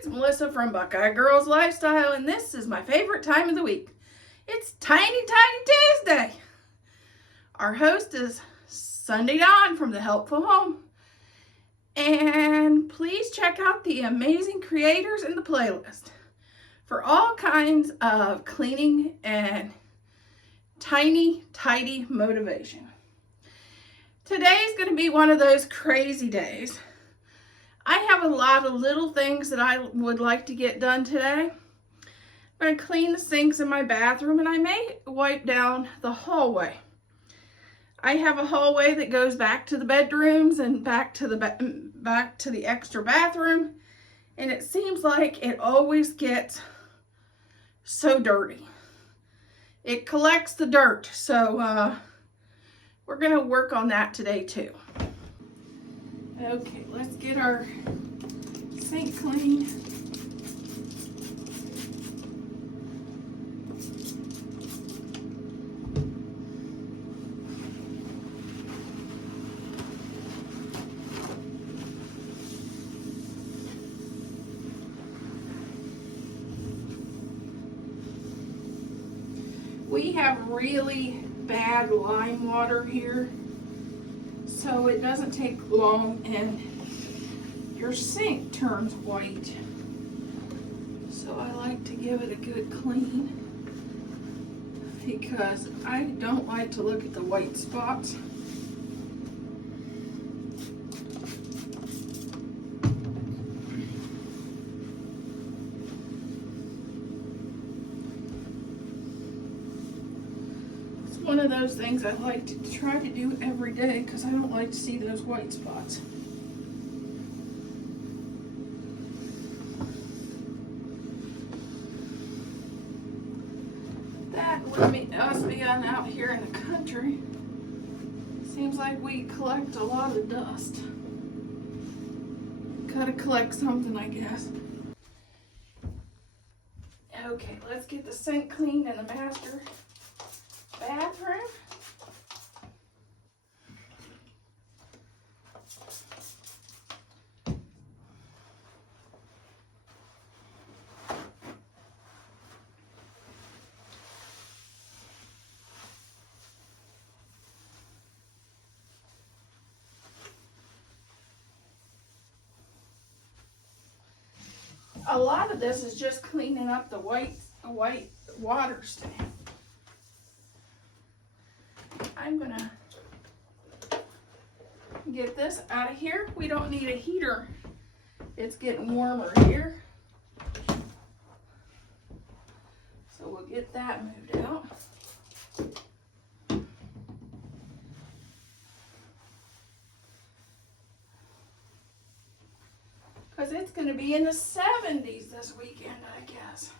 it's Melissa from Buckeye Girls Lifestyle, and this is my favorite time of the week. It's Tiny Tuesday. Our host is Sunday Dawn from The Helpful Home. And please check out the amazing creators in the playlist for all kinds of cleaning and tidy motivation. Today's going to be one of those crazy days. I have a lot of little things that I would like to get done today. I'm going to clean the sinks in my bathroom, and I may wipe down the hallway. I have a hallway that goes back to the bedrooms and back to the extra bathroom, and it seems like it always gets so dirty. It collects the dirt, so we're going to work on that today too. Okay, let's get our sink clean. We have really bad lime water here, so it doesn't take long and your sink turns white. So I like to give it a good clean because I don't like to look at the white spots. One of those things I like to try to do every day because I don't like to see those white spots. That with us being out here in the country, seems like we collect a lot of dust. Gotta collect something, I guess. Okay, let's get the sink cleaned in the master bathroom. A lot of this is just cleaning up the white water stain. I'm gonna get this out of here. We don't need a heater. It's getting warmer here. So we'll get that moved out. Because it's gonna be in the 70s this weekend, I guess.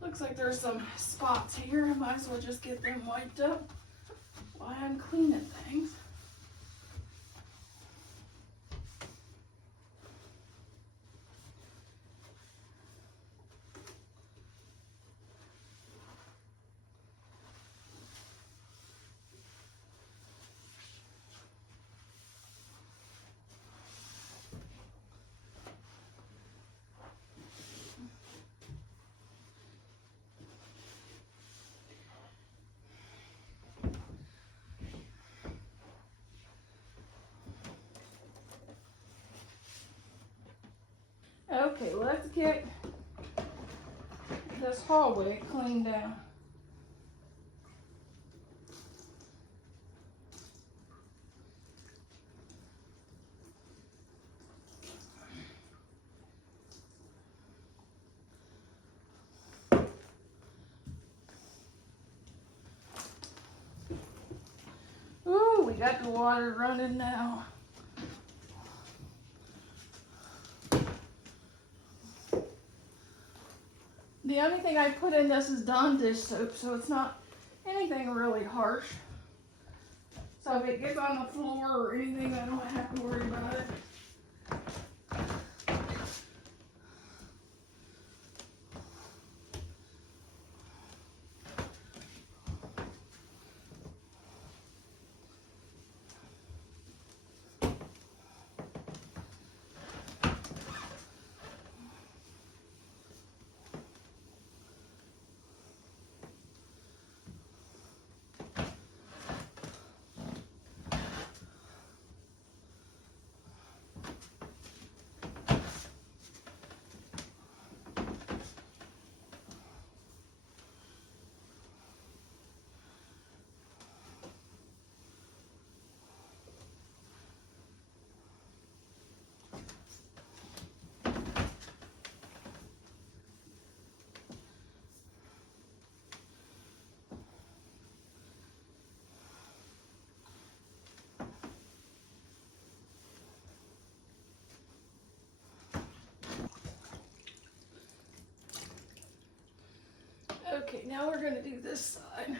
Looks like there's some spots here. I might as well just get them wiped up while I'm cleaning things. Okay, let's get this hallway cleaned out. Ooh, we we got the water running now. The only thing I put in this is Dawn dish soap, so it's not anything really harsh. So if it gets on the floor or anything, I don't have to worry about it. Okay, now we're going to do this side.